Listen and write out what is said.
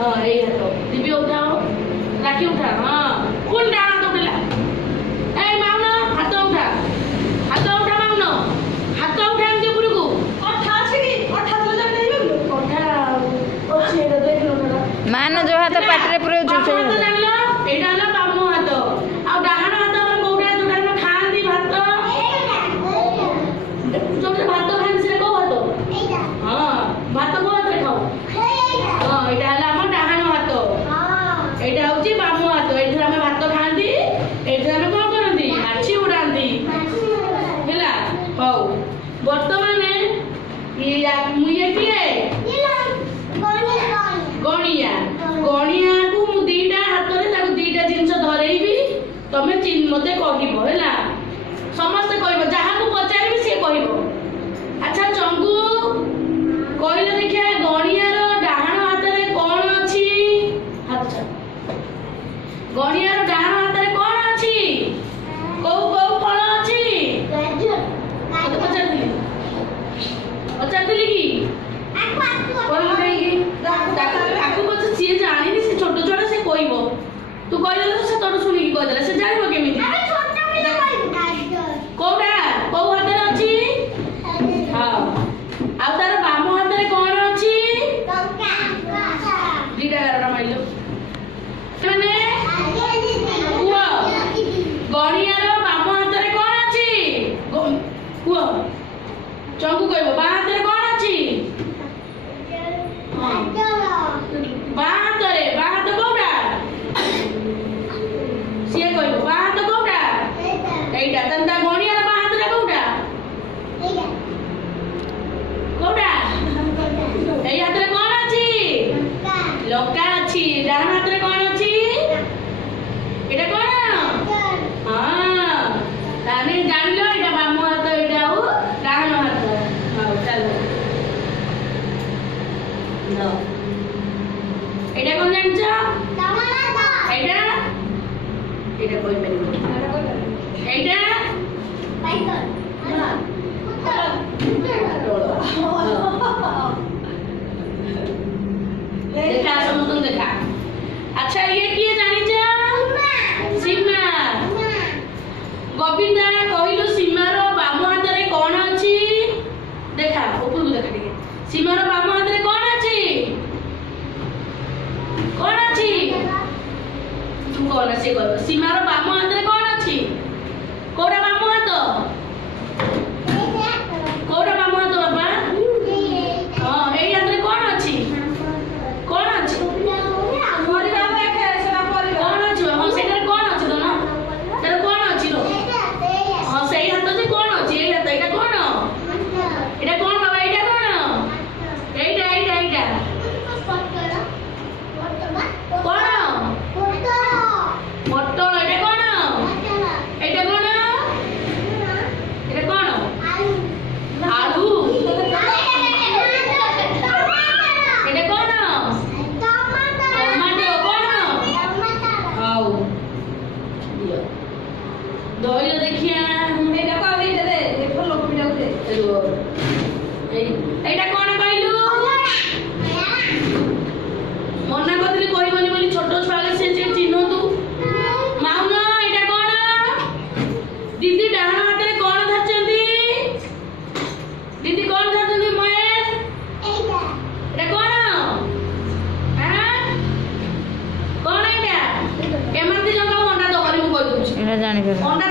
हाँ यही हाथ दिव्य उठाओ राखी उठा हाँ कौन डाना तो उठेला ए माउन हाथ उठा माउन हाथ उठा एमती उपरु को अठा अछि कि अठा तो जाने नहीं अठा अछि एटा देख लो ना मान जो हाथ पाटरे पुरे जो हाथ जानलो एटा हला बामो हाथ आ डाहाण हाथ हम कोउडा जोडा हम खांदी भात जो भात खांदी से को हाथ एटा हां भात को हाथ रे खाओ हां एटा हला हम डाहाण हाथ हां एटा होची बामो हाथ एटा हम भात खांदी एटा हम को करंदी माछी उडांदी हैला हौ वर्तमान ये मुये किए गणिया गणिया को मु दीटा हाथ रे ताको दीटा जिंस धरेइबी तमे मते कहिबो हैला समस्त कहिबो जहा को पचारबी से कहिबो अच्छा चंगू कहिलो देखिया गणिया रो डाहाण हाथ रे कोन अछि हाथ गणिया रो डाहाण हाथ रे कोन अछि को फल अछि गाजर पचारथिली की कोन कहिगी ताकू बस सिए जानिनी से छोटो छोटा से कहबो तू कहले तो से तोड़ सुनी की कहले से जानिबो केमिति अरे छोटा में गाजर कोडा को हाथ रे अछि हां आ तार बामो हाथ रे कोन अछि लंका दीटा गारडा माइलो माने कुआ गणिया रो बामो हाथ रे कोन अछि कुआ चंगू कहबो बा हाथ रे कोन अछि बात कोडा सिए कहबो बात कोडा एटा तंता गणिया रे बात रे कोडा कोडा एई हाथ रे कोन अछि लका अछि डान हाथ रे कोन अछि एटा कोन हां ताने जानलो एटा बामो हाथ एटा हो डान हाथ हां चलो नो एटा कोन जानछ तमाला एटा एटा कोइ परिबो एटा पाइथन हां देखा समझन देखा अच्छा ये किए जानि छ सीमा गोविंदा कहिलो सीमा रो बामो हाथ रे कोन अछि देखा ऊपर को देखा ठीक सीमा रो बामो हाथ रे कोन अछि कोन अछि तू कोन से कर सीमा रो बामो हाथ रे कोन अछि कोडा बामो हाथ कोडा बामो हाथ बाबा हां एई हाथ रे कोन अछि कोन अछि मोरी बाबा के सेना परि कोन अछि हां सेटा कोन अछि तो ना तेरा कोन अछि रो हां सेई हाथ जे कोन अछि एई हाथ एटा कोन एटा कोन बाबा एटा कोन एटा पटल एटा कोन एटा कोन एटा कोन आलू एटा कोन टमाटो कोन हाउ दियो दोइलो देखिया एटा को एटा दे देखो लोक पिटा दे एटा कोन कहलु मना करथि कहबनी बोली छोटो छुआ से चिन्ह तू माउन एटा कोन दीदी डाहाण हाथ रे कोन धरचंदी दीदी कोन धरचंदी महेश एटा कोन हां कोन एटा एमंती जंगा अंडा दो करी मु कहि दूची एटा जानि पे अंडा